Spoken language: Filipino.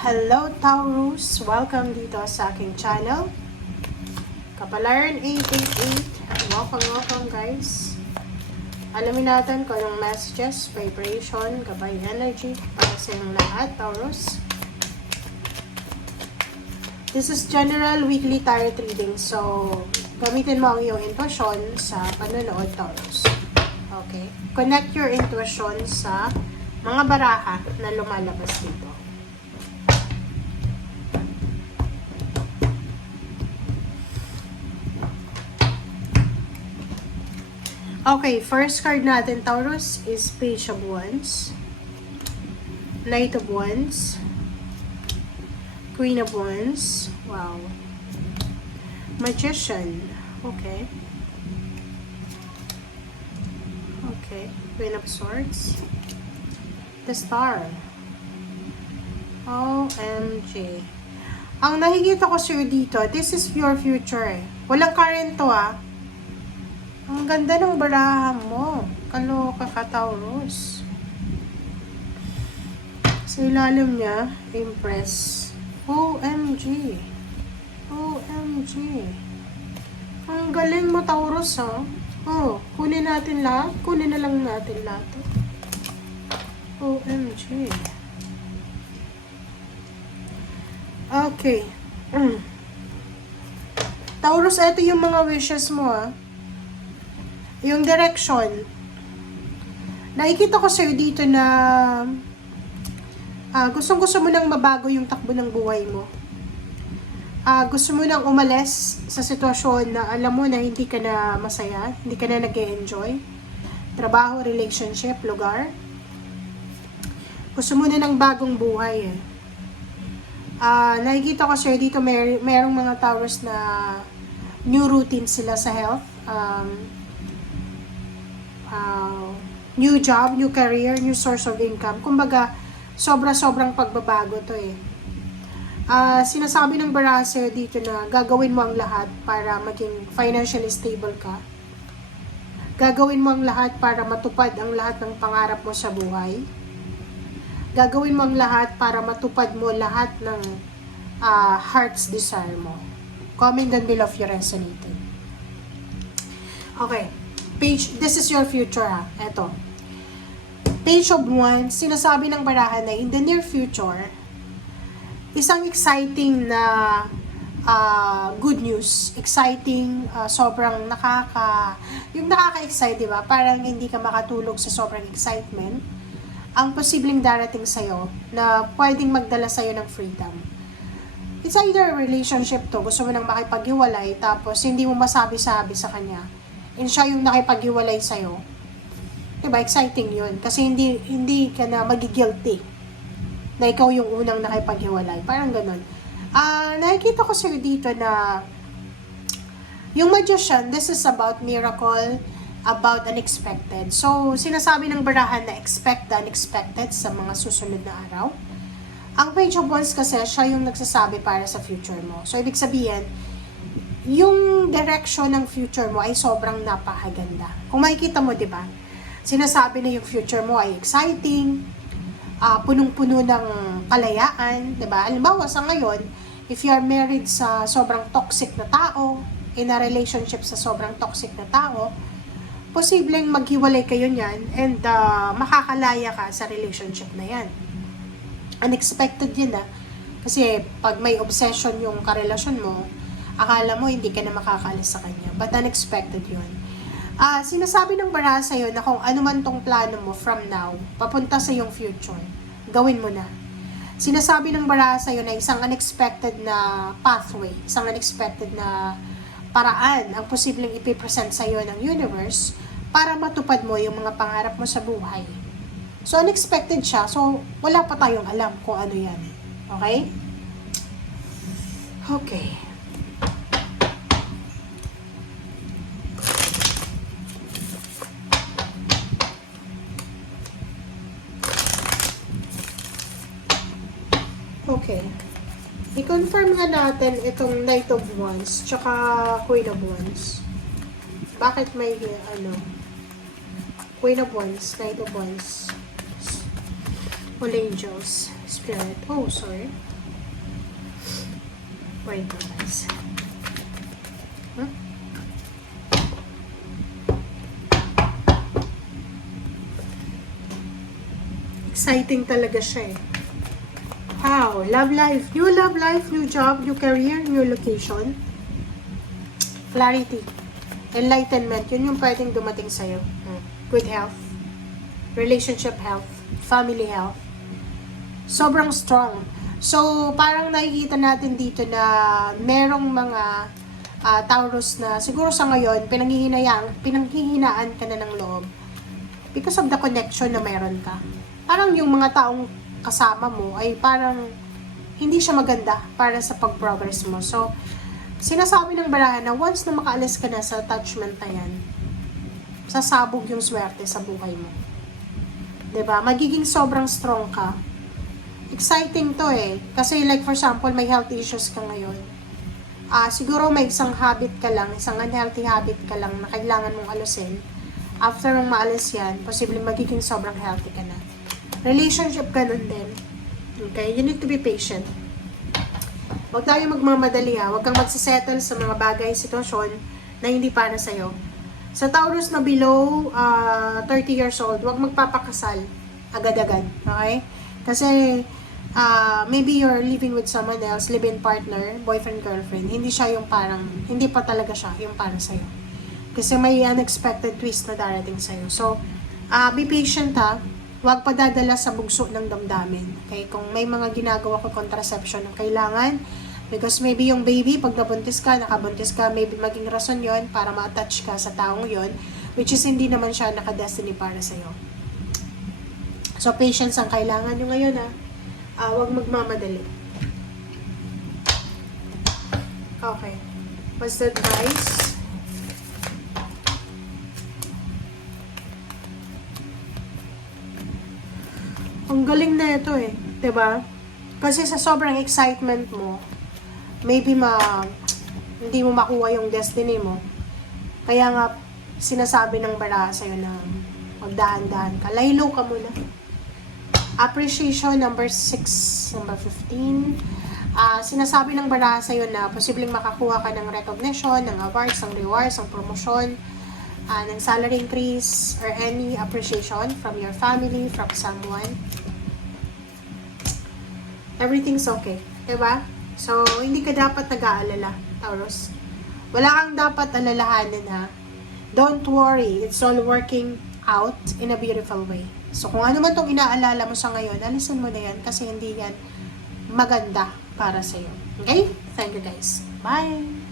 Hello Taurus! Welcome dito sa aking channel. Kapalaran 888. Welcome guys. Alamin natin kung anong messages, vibration, gabay energy para sa inyong lahat, Taurus. This is general weekly tarot reading. So, gamitin mo ang iyong intuition sa panonood, Taurus. Okay? Connect your intuition sa mga baraha na lumalabas dito. Okay, first card natin, Taurus, is Page of Wands, Knight of Wands, Queen of Wands, wow, Magician, okay, Queen of Swords, the Star, OMG. Ang nakikita ko sir dito, this is your future eh. Walang current to ah. Ang ganda ng baraha mo. Kaloka ka, Taurus. Sa ilalim niya, Empress. OMG. OMG. Ang galing mo, Taurus, ha? Oh, kunin natin lahat. Kunin na lang natin lahat. OMG. Okay. Taurus, ito yung mga wishes mo, ha? Yung direction. Nakikita ko sa'yo dito na gustong-gusto mo nang mabago yung takbo ng buhay mo. Gusto mo nang umalis sa sitwasyon na alam mo na hindi ka na masaya, hindi ka na nag-e-enjoy. Trabaho, relationship, lugar. Gusto mo na ng bagong buhay eh. Nakikita ko sa'yo dito merong mga Taurus na new routine sila sa health. New job, new career, new source of income. Kumbaga, sobrang pagbabago to eh. Sinasabi ng baraha sa'yo dito na gagawin mo ang lahat para maging financially stable ka. Gagawin mo ang lahat para matupad ang lahat ng pangarap mo sa buhay. Gagawin mo ang lahat para matupad mo lahat ng heart's desire mo. Comment down below if you resonated. Okay. This is your future ha. Eto. Page of Wands, sinasabi ng baraha na in the near future, isang exciting na good news. Exciting, sobrang yung nakaka-excite, diba? Parang hindi ka makatulog sa sobrang excitement. Ang posibleng darating sa'yo na pwedeng magdala sa'yo ng freedom. It's either a relationship to, gusto mo nang makipaghiwalay, tapos hindi mo masabi-sabi sa kanya. And siya yung nakipaghiwalay sa'yo. Diba? Exciting yun. Kasi hindi ka na magigilty na ikaw yung unang nakipaghiwalay. Parang ganun. Nakikita ko sa'yo dito na yung Magician, this is about miracle, about unexpected. So, sinasabi ng barahan na expect the unexpected sa mga susunod na araw. Ang Page of Wands kasi, siya yung nagsasabi para sa future mo. So, ibig sabihin, yung direction ng future mo ay sobrang napakaganda. Kung makikita mo, di ba? Sinasabi na yung future mo ay exciting, punong-puno ng kalayaan, di ba? Halimbawa, sa ngayon, if you are married sa sobrang toxic na tao, in a relationship sa sobrang toxic na tao, posibleng maghiwalay kayo niyan and makakalaya ka sa relationship na yan. Unexpected yun kasi pag may obsession yung karelasyon mo, akala mo hindi ka na makakalis sa kanya. But unexpected yun. Sinasabi ng baraha sa'yo na kung ano man tong plano mo from now, papunta sa iyong future, gawin mo na. Sinasabi ng baraha sa'yo na isang unexpected na pathway, isang unexpected na paraan ang posibleng ipipresent sa'yo ng universe para matupad mo yung mga pangarap mo sa buhay. So, unexpected siya. So, wala pa tayong alam kung ano yan. Okay? Okay. Okay. I-confirm nga natin itong Knight of Wands tsaka Queen of Wands. Bakit may Queen of Wands, Knight of Wands, All Angels, Spirit. Oh, sorry. Wait na guys. Hmm? Exciting talaga siya eh. How? Love life. New love life, new job, new career, new location. Clarity. Enlightenment. Yun yung pwedeng dumating sa'yo. Good health. Relationship health. Family health. Sobrang strong. So, parang nakikita natin dito na merong mga Taurus na siguro sa ngayon, pinanghihinaan ka na ng loob. Because of the connection na meron ka. Parang yung mga taong kasama mo ay parang hindi siya maganda para sa pag-progress mo. So, sinasabi ng barahan na once na makaalis ka na sa attachment na yan, sasabog yung swerte sa buhay mo. 'Di ba? Magiging sobrang strong ka. Exciting to eh. Kasi like for example, may health issues ka ngayon. Siguro may isang habit ka lang, isang unhealthy habit ka lang na kailangan mong alusin. After mong maalis yan, posibleng magiging sobrang healthy ka na. Relationship ka nun din. Okay? You need to be patient. Huwag tayo magmamadali ha. Huwag kang magsisettle sa mga bagay, sitwasyon na hindi para sa'yo. Sa Taurus na below 30 years old, huwag magpapakasal agad-agad. Okay? Kasi maybe you're living with someone else, live-in partner, boyfriend, girlfriend. Hindi siya yung parang, hindi pa talaga siya yung para sa'yo. Kasi may unexpected twist na darating sa'yo. So, be patient ha. Huwag padadala sa bugso ng damdamin. Okay? Kung may mga ginagawa ko contraception na kailangan, because maybe yung baby, pag nabuntis ka, nakabuntis ka, maybe maging rason yon para ma-attach ka sa taong yon, which is hindi naman siya nakadestiny para sa'yo. So, patience ang kailangan nyo ngayon ha. Huwag magmamadali. Okay. What's the advice? Ang galing na ito eh. 'Di ba? Kasi sa sobrang excitement mo, maybe hindi mo makuha yung destiny mo. Kaya nga, sinasabi ng baraha sa'yo na magdahan-dahan ka. Laylo ka muna. Appreciation, number 6, number 15. Sinasabi ng baraha sa'yo na posibleng makakuha ka ng recognition, ng awards, ng rewards, ng promotion, ng salary increase, or any appreciation from your family, from someone. Everything's okay. Diba? So, hindi ka dapat nag-aalala, Taurus. Wala kang dapat alalahanin, ha? Don't worry. It's all working out in a beautiful way. So, kung ano man itong inaalala mo sa ngayon, alisan mo na yan kasi hindi yan maganda para sa'yo. Okay? Thank you, guys. Bye!